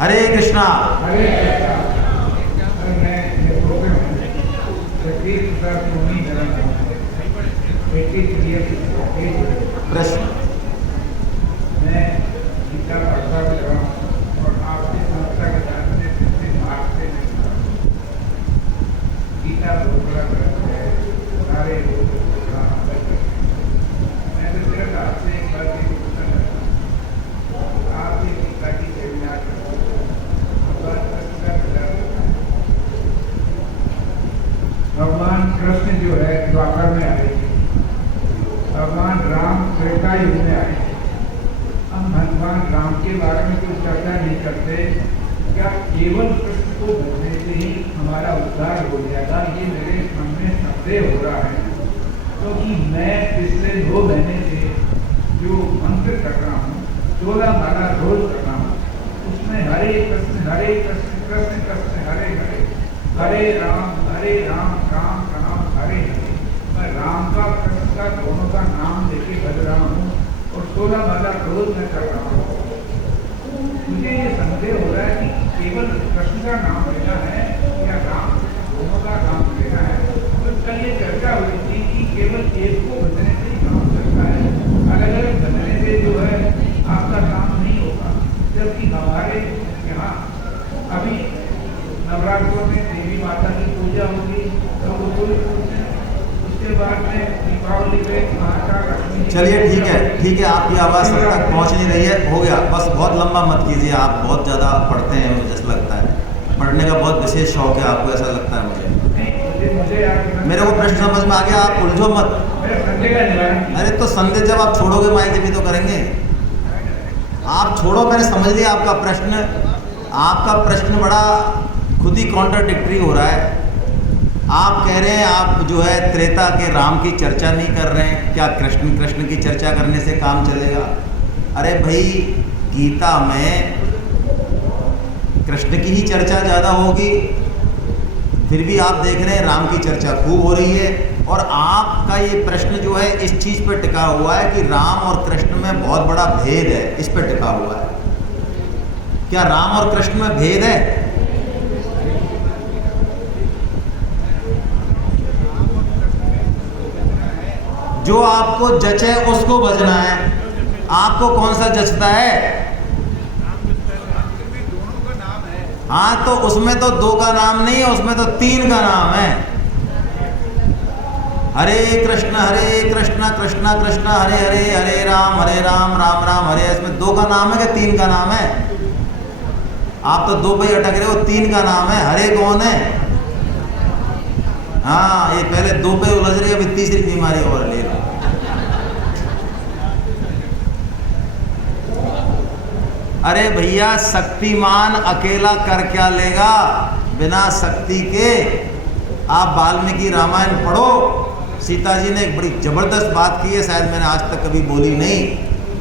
हरे कृष्णा। हरे Krishna. Sir मैं ये programme Jagdish Prasad Soni धर्म 83 प्रश्न। मैं गीता पढ़ता भी रहा हूँ और आपकी संस्था के जानने से मार्ग से गीता बहुत बड़ा ग्रंथ है, सारे लोग मैं तो सिर्फ आपसे एक बात ये पूछना चाहता हूँ, आप ये गीता की सेमिनार भगवान कृष्ण जो है द्वापर में आए थे, भगवान राम त्रेता युग में आए थे। हम भगवान राम के बारे में कुछ चर्चा नहीं करते, क्या केवल कृष्ण को भजने से ही हमारा उद्धार हो जाएगा? ये मेरे मन में संदेह हो रहा है, क्योंकि मैं पिछले 2 महीने से जो मंत्र कर रहा हूँ, 16 माला रोज कर रहा हूँ, उसमें हरे कृष्ण कृष्ण कृष्ण हरे हरे, हरे राम राम राम हरे हरे। मैं राम का कृष्ण का दोनों का नाम लेके भज रहा हूँ और 16 माला रोज मैं कर रहा हूँ। मुझे ये संदेह हो रहा है कि केवल कृष्ण का नाम लेना है या राम दोनों का नाम लेना है। तो कल ये चर्चा हुई थी कि केवल एक को भजने से ही काम चलता है, अलग अलग भजने से जो है आपका काम नहीं होगा। जबकि हमारे यहाँ अभी नवरात्रों में देवी माता की पूजा होगी, तो उसके बाद में दीपावली में माता लक्ष्मी। चलिए ठीक है, आपकी आवाज़ सब तक पहुंच नहीं रही है, हो गया बस। बहुत लंबा मत कीजिए, आप बहुत ज़्यादा पढ़ते हैं, मुझे ऐसा लगता है। पढ़ने का बहुत विशेष शौक है आपको, ऐसा लगता है मुझे। मेरे को प्रश्न समझ में आ गया, आप उलझो मत। अरे तो संदेह जब आप छोड़ोगे माइक जब भी तो करेंगे। आप छोड़ो, मैंने समझ लिया आपका प्रश्न। आपका प्रश्न बड़ा खुद ही कॉन्ट्राडिक्टरी हो रहा है। आप कह रहे हैं आप जो है त्रेता के राम की चर्चा नहीं कर रहे हैं, क्या कृष्ण की चर्चा करने से काम चलेगा? अरे भाई, गीता में कृष्ण की ही चर्चा ज़्यादा होगी, फिर भी आप देख रहे हैं राम की चर्चा खूब हो रही है। और आपका ये प्रश्न जो है इस चीज़ पर टिका हुआ है कि राम और कृष्ण में बहुत बड़ा भेद है, इस पर टिका हुआ है। क्या राम और कृष्ण में भेद है? जो आपको जचे उसको भजना है। आपको कौन सा जचता है? हाँ, तो उसमें तो 2 का नाम नहीं है, उसमें तो 3 का नाम है। हरे कृष्ण कृष्ण कृष्ण हरे हरे, हरे राम राम राम हरे। इसमें 2 का नाम है कि 3 का नाम है? आप तो 2 पे ही अटक रहे हो, 3 का नाम है। हरे कौन है? हाँ, ये पहले 2 पे उलझ रही है, अभी तीसरी बीमारी और ले लो। अरे भैया, शक्तिमान अकेला कर क्या लेगा बिना शक्ति के? आप वाल्मीकि रामायण पढ़ो। सीता जी ने एक बड़ी जबरदस्त बात की है, शायद मैंने आज तक कभी बोली नहीं।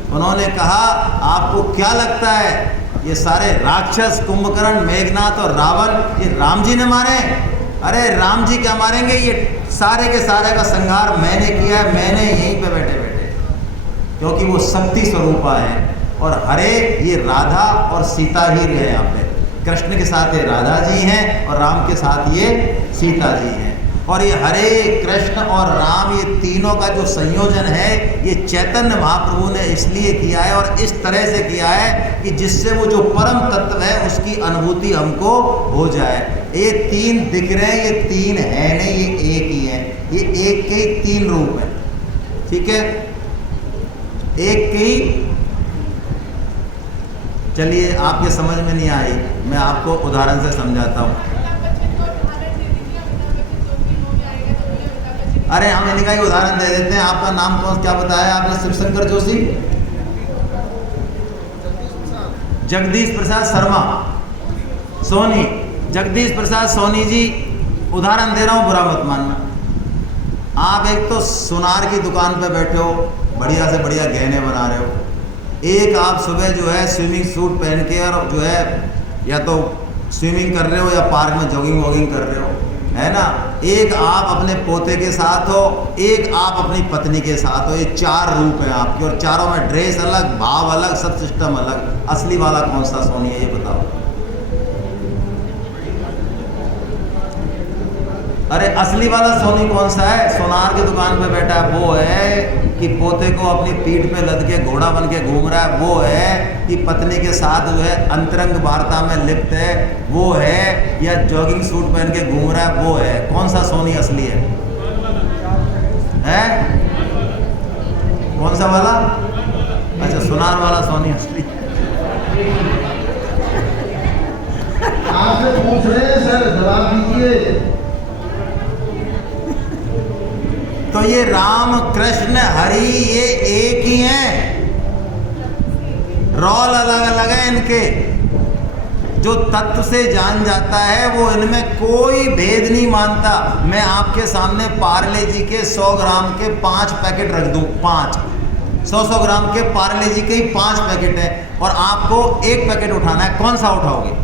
उन्होंने कहा, आपको क्या लगता है ये सारे राक्षस कुंभकर्ण, मेघनाथ और रावण ये राम जी ने मारे? अरे राम जी क्या मारेंगे, ये सारे के सारे का संहार मैंने किया है, मैंने यहीं पे बैठे बैठे, क्योंकि वो शक्ति स्वरूपा है। और हरे ये राधा और सीता ही रहे यहाँ पे। कृष्ण के साथ ये राधा जी हैं और राम के साथ ये सीता जी हैं। और ये हरे कृष्ण और राम, ये तीनों का जो संयोजन है, ये चैतन्य महाप्रभु ने इसलिए किया है और इस तरह से किया है कि जिससे वो जो परम तत्व है उसकी अनुभूति हमको हो जाए। ये 3 दिख रहे हैं, ये 3 है नहीं, ये एक ही है। ये एक के ही 3 रूप है, ठीक है? एक के ही। चलिए, आपके समझ में नहीं आई, मैं आपको उदाहरण से समझाता हूँ। अरे हम इन्हीं का ही उदाहरण दे देते हैं। आपका नाम कौन, क्या बताया आपने? शिवशंकर जोशी, जगदीश प्रसाद शर्मा सोनी, जगदीश प्रसाद सोनी जी, उदाहरण दे रहा हूँ, बुरा मत मानना। आप एक तो सुनार की दुकान पे बैठे हो, बढ़िया से बढ़िया गहने बना रहे हो। एक आप सुबह जो है स्विमिंग सूट पहन के और जो है या तो स्विमिंग कर रहे हो या पार्क में जॉगिंग वॉगिंग कर रहे हो, है ना? एक आप अपने पोते के साथ हो, एक आप अपनी पत्नी के साथ हो। ये 4 रूप हैं आपके, और चारों में ड्रेस अलग, भाव अलग, सब सिस्टम अलग। असली वाला कौन सा सोनी है, ये बताओ? अरे असली वाला सोनी कौन सा है? सोनार की दुकान पे बैठा है वो है, कि पोते को अपनी पीठ पे लद के घोड़ा बन के घूम रहा है वो है, कि पत्नी के साथ जो है अंतरंग वार्ता में लिप्त है वो है, या जॉगिंग सूट पहन के घूम रहा है वो है? कौन सा सोनी असली है? कौन सा वाला? अच्छा, सोनार वाला सोनी असली। आपसे पूछ रहे हैं सर, जवाब दीजिए। तो ये राम कृष्ण हरि ये एक ही हैं, रोल अलग अलग है इनके। जो तत्व से जान जाता है वो इनमें कोई भेद नहीं मानता। मैं आपके सामने पार्ले जी के 100 ग्राम के 5 पैकेट रख दूं, 100 ग्राम के पार्ले जी के ही 5 पैकेट हैं, और आपको एक पैकेट उठाना है, कौन सा उठाओगे?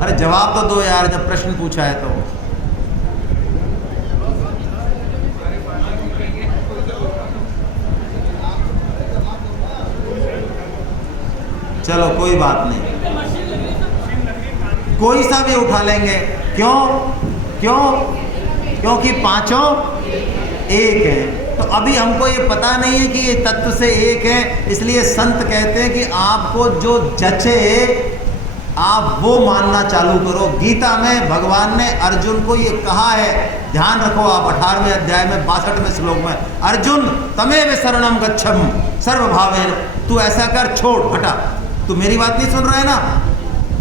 अरे जवाब तो दो यार, जब प्रश्न पूछा है तो। चलो कोई बात नहीं, कोई सा भी उठा लेंगे। क्यों? क्योंकि पांचों एक हैं। तो अभी हमको ये पता नहीं है कि ये तत्व से एक है, इसलिए संत कहते हैं कि आपको जो जचे आप वो मानना चालू करो। गीता में भगवान ने अर्जुन को ये कहा है, ध्यान रखो आप 18वें अध्याय में 62वें श्लोक में, अर्जुन तमेव शरणम गच्छम सर्वभावेन, तू ऐसा कर, छोड़, हटा। तू मेरी बात नहीं सुन रहा है ना?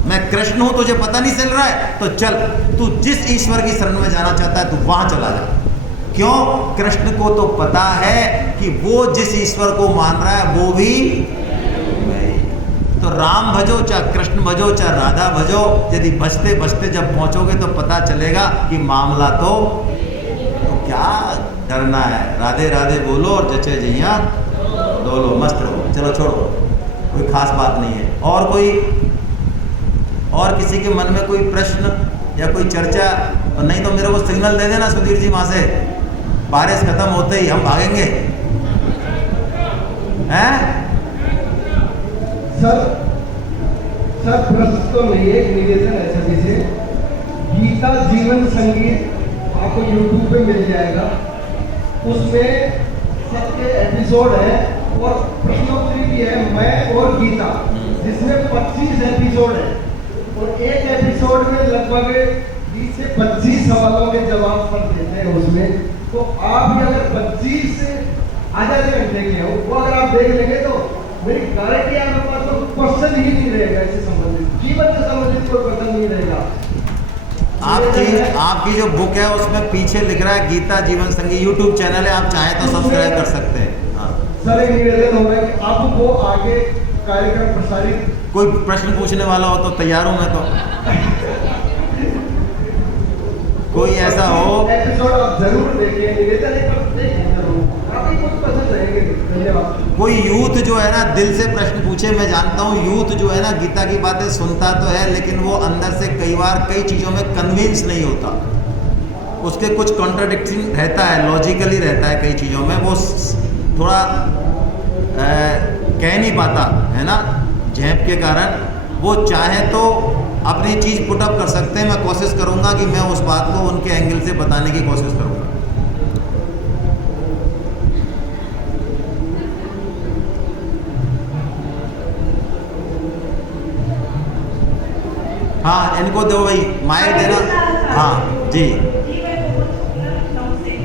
मैं कृष्ण हूं, तुझे पता नहीं चल रहा है? तो चल, तू जिस ईश्वर की शरण में जाना चाहता है तू वहां चला जा। क्यों? कृष्ण को तो पता है कि वो जिस ईश्वर को मान रहा है वो भी तो राम भजो चाहे कृष्ण भजो चाहे राधा भजो, यदि बचते बचते जब पहुंचोगे तो पता चलेगा कि मामला तो क्या डरना है। राधे राधे बोलो और जचे जैया डोलो, मस्त रहो। चलो छोड़ो, कोई खास बात नहीं है। और किसी के मन में कोई प्रश्न या कोई चर्चा? और नहीं तो मेरे को सिग्नल दे देना सुधीर जी, वहां से बारिश खत्म होते ही हम भागेंगे। हैं सर प्रश्न तो नहीं है, एक निवेदन है सभी से। गीता जीवन संगीत आपको YouTube पे मिल जाएगा, उसमें सबके एपिसोड है और प्रश्नोत्तरी भी है, मैं और गीता, जिसमें 25 एपिसोड है और एक एपिसोड में लगभग 20 से 25 सवालों के जवाब पर देते हैं उसमें। तो आप भी अगर 25 आधे घंटे के हो वो अगर आप देख लेंगे तो मेरी गारंटी है आपके पास तो क्वेश्चन ही नहीं रहेगा, इससे संबंधित जीवन से संबंधित कोई क्वेश्चन नहीं रहेगा। आपकी जो बुक है उसमें पीछे लिख रहा है गीता जीवन संगीत, यूट्यूब चैनल है, आप चाहें तो सब्सक्राइब कर सकते हैं। हाँ सर, एक निवेदन हो रहा है कि आप वो आगे कार्यक्रम प्रसारित, कोई प्रश्न पूछने वाला हो तो तैयार हूं मैं तो। कोई ऐसा हो एपिसोड आप जरूर देखिए, निवेदन एक बार देखिए जरूर, आपको कुछ पसंद रहेंगे। धन्यवाद। कोई यूथ जो है ना दिल से प्रश्न पूछे, मैं जानता हूँ यूथ जो है ना गीता की बातें सुनता तो है, लेकिन वो अंदर से कई बार कई चीज़ों में कन्विंस नहीं होता, उसके कुछ कॉन्ट्राडिक्शन रहता है, लॉजिकली रहता है कई चीज़ों में, वो थोड़ा कह नहीं पाता है ना, झेप के कारण। वो चाहे तो अपनी चीज़ पुटअप कर सकते हैं, मैं कोशिश करूँगा कि मैं उस बात को उनके एंगल से बताने की कोशिश करूँगा। हाँ इनको दो भाई माइक देना। हाँ जी,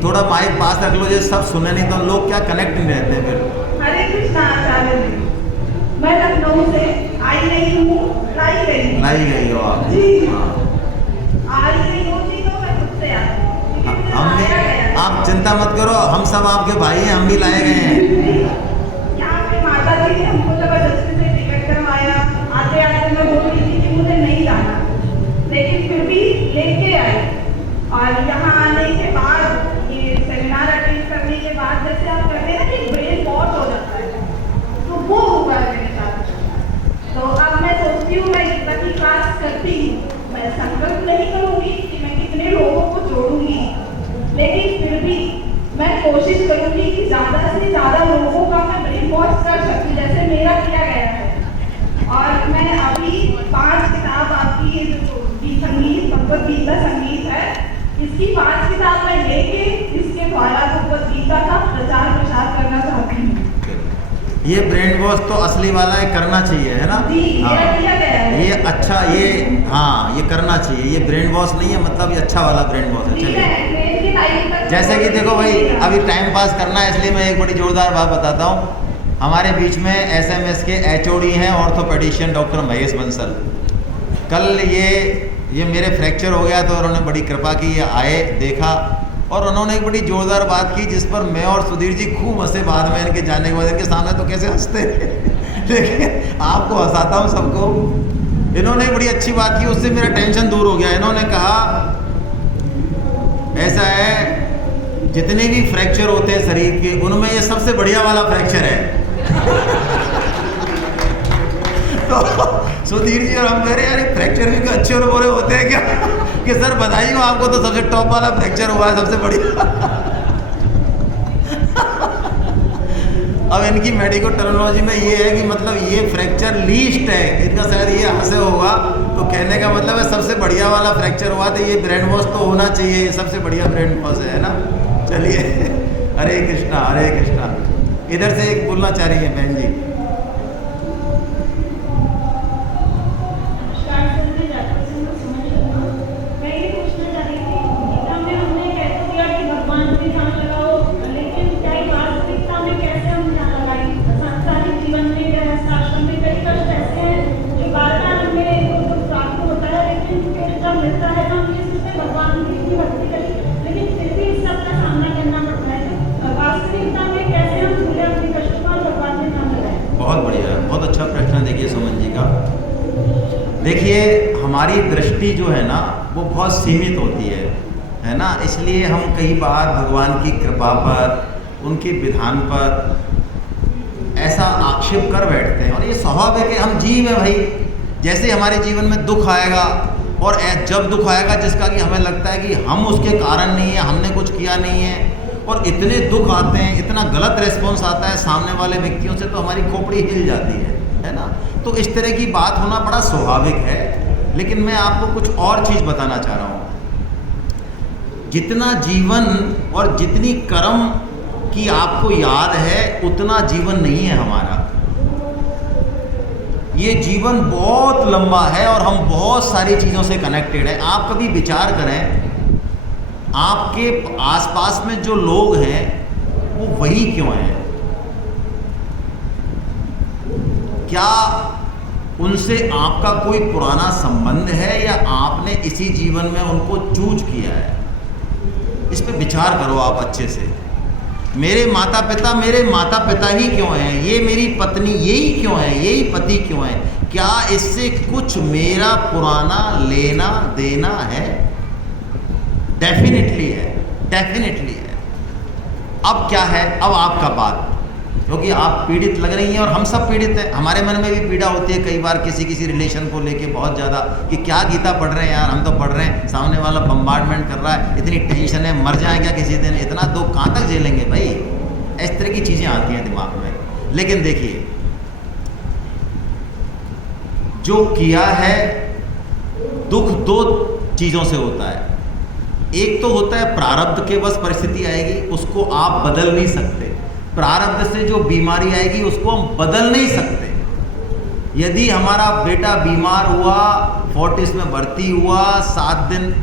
थोड़ा माइक पास रख लो, जैसे सब सुने, नहीं तो लोग क्या कनेक्ट नहीं रहते हैं फिर। हरे कृष्णा आचार्य जी, मैं लखनऊ से आई नहीं हूँ, लाई गई हो आप जी। हाँ। आई नहीं हूँ जी, तो मैं खुद से आई हूँ। हम भी, आप चिंता मत करो, हम सब आपके भाई हैं, हम भी लाए गए हैं। यहाँ पे माता जी ने हमको जबरदस्ती से टिकट करवाया, आते आते मैं बोल रही थी कि मुझे नहीं जाना, लेकिन फिर भी लेके आई। और यहाँ आने के बाद ये सेमिनार अटेंड करने के बाद जैसे आप कहते हैं ना कि ब्रेन वॉश हो जाता है, तो वो हुआ मेरे साथ। तो अब मैं सोचती हूँ मैं गीता की क्लास करती हूँ, मैं संकल्प नहीं करूँगी कि मैं कितने लोगों को जोड़ूंगी, लेकिन फिर भी मैं कोशिश करूँगी कि ज़्यादा से ज़्यादा लोगों का मैं ब्रेन वॉश कर सकूँ, जैसे मेरा किया गया है। और मैं अभी 5 किताब आपकी संगीत भगवत गीता संगीत है, इसकी 5 किताबें लेके इसके द्वारा भगवत गीता का प्रचार प्रसार करना चाहती हूँ। ये ब्रेन वॉश तो असली वाला है, करना चाहिए, है ना? जी, मेरा किया गया है। ये अच्छा, ये हाँ, ये करना चाहिए। ये ब्रेन वॉश नहीं है, मतलब ये अच्छा वाला ब्रेन वॉश है। ठीक है, ट्रेन की टाइम पर जैसे कि देखो भाई, अभी टाइम पास करना है, इसलिए मैं एक बड़ी जोरदार बात बताता हूँ। हमारे बीच में SMS के HOD हैं, ऑर्थोपेडिशियन डॉक्टर महेश बंसल। कल ये मेरे फ्रैक्चर हो गया तो उन्होंने बड़ी कृपा की, ये आए, देखा और उन्होंने एक बड़ी जोरदार बात की जिस पर मैं और सुधीर जी खूब हंसे। बाद में इनके जाने के बाद इनके सामने तो कैसे हंसते लेकिन आपको हंसाता हूँ सबको। इन्होंने एक बड़ी अच्छी बात की, उससे मेरा टेंशन दूर हो गया। इन्होंने कहा ऐसा है, जितने भी फ्रैक्चर होते हैं शरीर के, उनमें ये सबसे बढ़िया वाला फ्रैक्चर है। तो सुधीर जी और हम कह रहे हैं यार फ्रैक्चर भी अच्छे और बुरे होते हैं क्या? कि सर बताइए, आपको तो सबसे टॉप वाला फ्रैक्चर हुआ है, सबसे बढ़िया। अब इनकी मेडिकल टर्मिनोलॉजी में ये है कि मतलब ये फ्रैक्चर लीस्ट है, इनका शायद ये हंसे होगा, तो कहने का मतलब है सबसे बढ़िया वाला फ्रैक्चर हुआ, तो ये ब्रेन वॉश तो होना चाहिए, सबसे बढ़िया ब्रेन वॉश है ना? चलिए, हरे कृष्णा हरे कृष्णा। इधर से एक बोलना चाह रही है बहन जी। बहुत बढ़िया, बहुत अच्छा प्रश्न है। देखिए सुमन जी का, देखिए हमारी दृष्टि जो है ना वो बहुत सीमित होती है ना? इसलिए हम कई बार भगवान की कृपा पर, उनके विधान पर ऐसा आक्षेप कर बैठते हैं, और ये स्वाभाविक है, हम जीव हैं भाई। जैसे हमारे जीवन में दुख आएगा, और जब दुख आएगा जिसका कि हमें लगता है कि हम उसके कारण नहीं है, हमने कुछ किया नहीं है, और इतने दुख आते हैं, इतना गलत रिस्पॉन्स आता है सामने वाले व्यक्तियों से, तो हमारी खोपड़ी हिल जाती है ना? तो इस तरह की बात होना बड़ा स्वाभाविक है। लेकिन मैं आपको कुछ और चीज़ बताना चाह रहा हूँ। जितना जीवन और जितनी कर्म की आपको याद है, उतना जीवन नहीं है हमारा। ये जीवन बहुत लंबा है और हम बहुत सारी चीज़ों से कनेक्टेड हैं। आप कभी विचार करें, आपके आसपास में जो लोग हैं वो वही क्यों हैं? क्या उनसे आपका कोई पुराना संबंध है, या आपने इसी जीवन में उनको चूज किया है? इस पे विचार करो आप अच्छे से। मेरे माता पिता ही क्यों हैं? ये मेरी पत्नी यही क्यों है? यही पति क्यों है? क्या इससे कुछ मेरा पुराना लेना देना है? डेफिनेटली है, डेफिनेटली है। अब क्या है, अब आपका बात, क्योंकि आप पीड़ित लग रही हैं और हम सब पीड़ित हैं। हमारे मन में भी पीड़ा होती है कई बार किसी रिलेशन को लेके बहुत ज़्यादा, कि क्या गीता पढ़ रहे हैं यार, हम तो पढ़ रहे हैं, सामने वाला बम्बार्डमेंट कर रहा है, इतनी टेंशन है, मर जाए क्या किसी दिन, इतना दुख कहाँ तक झेलेंगे भाई? इस तरह की चीज़ें आती हैं दिमाग में। लेकिन देखिए, जो किया है, दुख दो चीज़ों से होता है। एक तो होता है प्रारब्ध के बस परिस्थिति आएगी, उसको आप बदल नहीं सकते। प्रारब्ध से जो बीमारी आएगी उसको हम बदल नहीं सकते। यदि हमारा बेटा बीमार हुआ, फोर्टिस में भर्ती हुआ, 7 दिन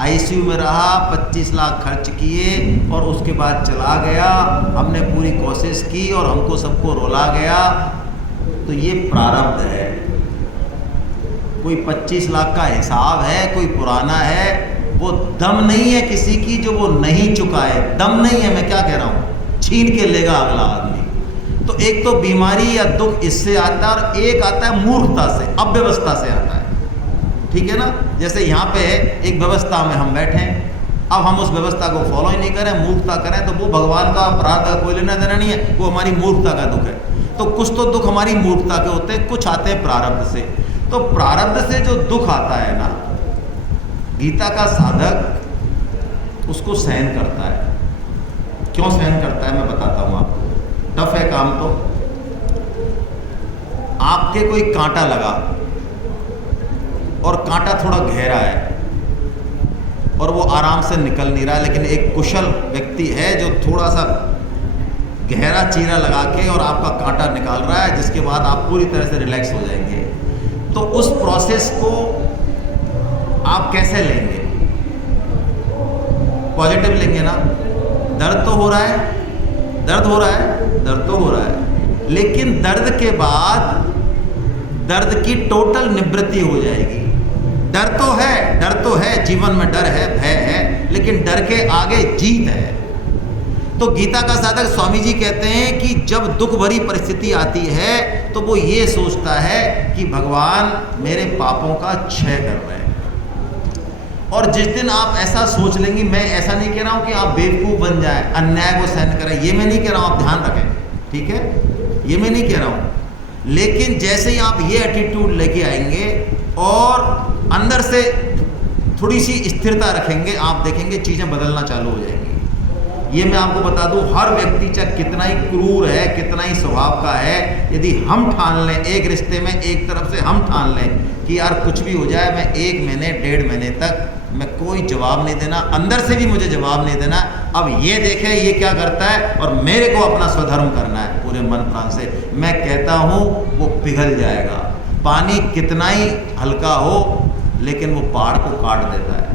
ICU में रहा, 25 लाख खर्च किए और उसके बाद चला गया, हमने पूरी कोशिश की और हमको सबको रोला गया, तो ये प्रारब्ध है। कोई 25 लाख का हिसाब है, कोई पुराना है, वो दम नहीं है किसी की जो वो नहीं चुकाए। दम नहीं है, मैं क्या कह रहा हूँ, छीन के लेगा अगला आदमी। तो एक तो बीमारी या दुख इससे आता है, और एक आता है मूर्खता से, अव्यवस्था से आता है। ठीक है ना? जैसे यहाँ पे एक व्यवस्था में हम बैठे हैं, अब हम उस व्यवस्था को फॉलो ही नहीं करें, मूर्खता करें, तो वो भगवान का अपराध का कोई लेना देना नहीं है, वो हमारी मूर्खता का दुख है। तो कुछ तो दुख हमारी मूर्खता के होते हैं, कुछ आते हैं प्रारब्ध से। तो प्रारब्ध से जो दुख आता है ना, गीता का साधक उसको सहन करता है। क्यों सहन करता है मैं बताता हूँ आपको। टफ है काम तो। आपके कोई कांटा लगा, और कांटा थोड़ा गहरा है और वो आराम से निकल नहीं रहा, लेकिन एक कुशल व्यक्ति है जो थोड़ा सा गहरा चीरा लगा के और आपका कांटा निकाल रहा है, जिसके बाद आप पूरी तरह से रिलैक्स हो जाएंगे। तो उस प्रोसेस को आप कैसे लेंगे? पॉजिटिव लेंगे ना। दर्द तो हो रहा है, दर्द हो रहा है, दर्द तो हो रहा है, लेकिन दर्द के बाद दर्द की टोटल निवृत्ति हो जाएगी। डर तो है, जीवन में डर है, भय है, लेकिन डर के आगे जीत है। तो गीता का साधक स्वामी जी कहते हैं कि जब दुख भरी परिस्थिति आती है तो वो ये सोचता है कि भगवान मेरे पापों का क्षय कर रहे हैं। और जिस दिन आप ऐसा सोच लेंगे, मैं ऐसा नहीं कह रहा हूं कि आप बेवकूफ़ बन जाएं, अन्याय को सहन करें, ये मैं नहीं कह रहा हूं, आप ध्यान रखें, ठीक है, ये मैं नहीं कह रहा हूं। लेकिन जैसे ही आप ये एटीट्यूड लेके आएंगे और अंदर से थोड़ी सी स्थिरता रखेंगे, आप देखेंगे चीज़ें बदलना चालू हो जाएंगी। ये मैं आपको बता दूं, हर व्यक्ति चाहे कितना ही क्रूर है, कितना ही स्वभाव का है, यदि हम ठान लें एक रिश्ते में, एक तरफ से हम ठान लें कि यार कुछ भी हो जाए, मैं 1 महीने 1.5 महीने तक मैं कोई जवाब नहीं देना, अंदर से भी मुझे जवाब नहीं देना, अब ये देखे ये क्या करता है और मेरे को अपना स्वधर्म करना है पूरे मन प्राण से, मैं कहता हूँ वो पिघल जाएगा। पानी कितना ही हल्का हो लेकिन वो पहाड़ को काट देता है।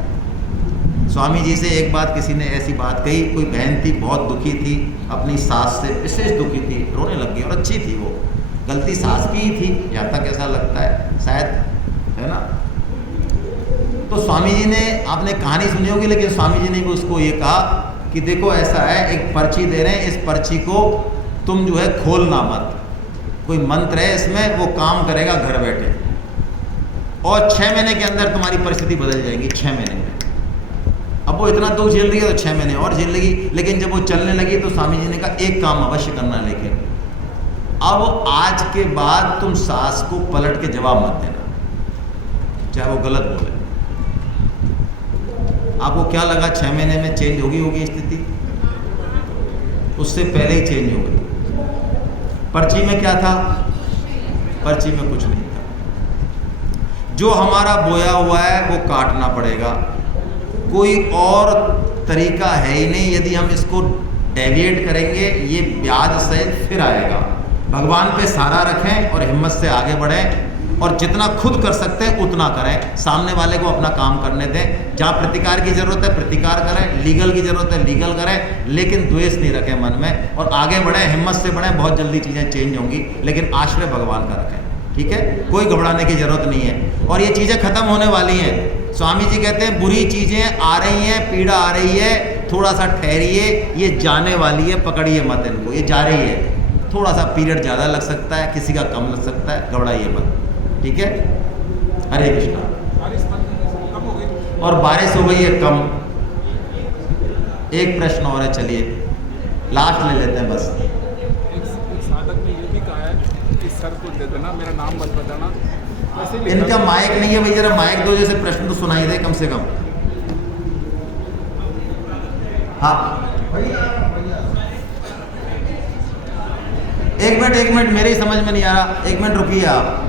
स्वामी जी से एक बात किसी ने ऐसी बात कही, कोई बहन थी, बहुत दुखी थी अपनी सास से, विशेष दुखी थी, रोने लग गई, और अच्छी थी वो, गलती सास की ही थी, यहाँ तक ऐसा लगता है शायद, है ना। तो स्वामी जी ने, आपने कहानी सुनी होगी, लेकिन स्वामी जी ने भी उसको ये कहा कि देखो ऐसा है, एक पर्ची दे रहे हैं, इस पर्ची को तुम जो है खोलना मत, कोई मंत्र है इसमें, वो काम करेगा घर बैठे, और 6 महीने के अंदर तुम्हारी परिस्थिति बदल जाएगी, 6 महीने में। अब वो इतना दुख झेल रही है तो 6 महीने और झेल लेगी, लेकिन जब वो चलने लगी तो स्वामी जी ने कहा एक काम अवश्य करना, लेकिन अब आज के बाद तुम सास को पलट के जवाब मत देना, चाहे वो गलत बोले। आपको क्या लगा 6 महीने में चेंज होगी स्थिति? उससे पहले ही चेंज हो गई। पर्ची में क्या था? पर्ची में कुछ नहीं था। जो हमारा बोया हुआ है वो काटना पड़ेगा, कोई और तरीका है ही नहीं। यदि हम इसको डेविएट करेंगे ये ब्याज सहित फिर आएगा। भगवान पे सारा रखें और हिम्मत से आगे बढ़ें, और जितना खुद कर सकते हैं उतना करें, सामने वाले को अपना काम करने दें। जहाँ प्रतिकार की ज़रूरत है प्रतिकार करें, लीगल की ज़रूरत है लीगल करें, लेकिन द्वेष नहीं रखें मन में, और आगे बढ़ें, हिम्मत से बढ़ें। बहुत जल्दी चीज़ें चेंज होंगी, लेकिन आश्रय भगवान का रखें, ठीक है, कोई घबराने की ज़रूरत नहीं है। और ये चीज़ें ख़त्म होने वाली हैं। स्वामी जी कहते हैं बुरी चीज़ें आ रही हैं, पीड़ा आ रही है, थोड़ा सा ठहरिए, ये जाने वाली है, पकड़िए मत इनको, ये जा रही है। थोड़ा सा पीरियड ज़्यादा लग सकता है, किसी का कम लग सकता है, घबराइए मत, ठीक है। हरे कृष्णा। और बारिश हो गई है कम। एक प्रश्न और है, चलिए लास्ट ले लेते हैं बस। एक साधक ने ये भी कहा है कि सर को दे देना, मेरा नाम मत बताना। इनका माइक नहीं है भाई, जरा माइक दो, जैसे प्रश्न तो सुनाई दे कम से कम। हाँ एक मिनट मेरे ही समझ में नहीं आ रहा, 1 मिनट रुकिए आप।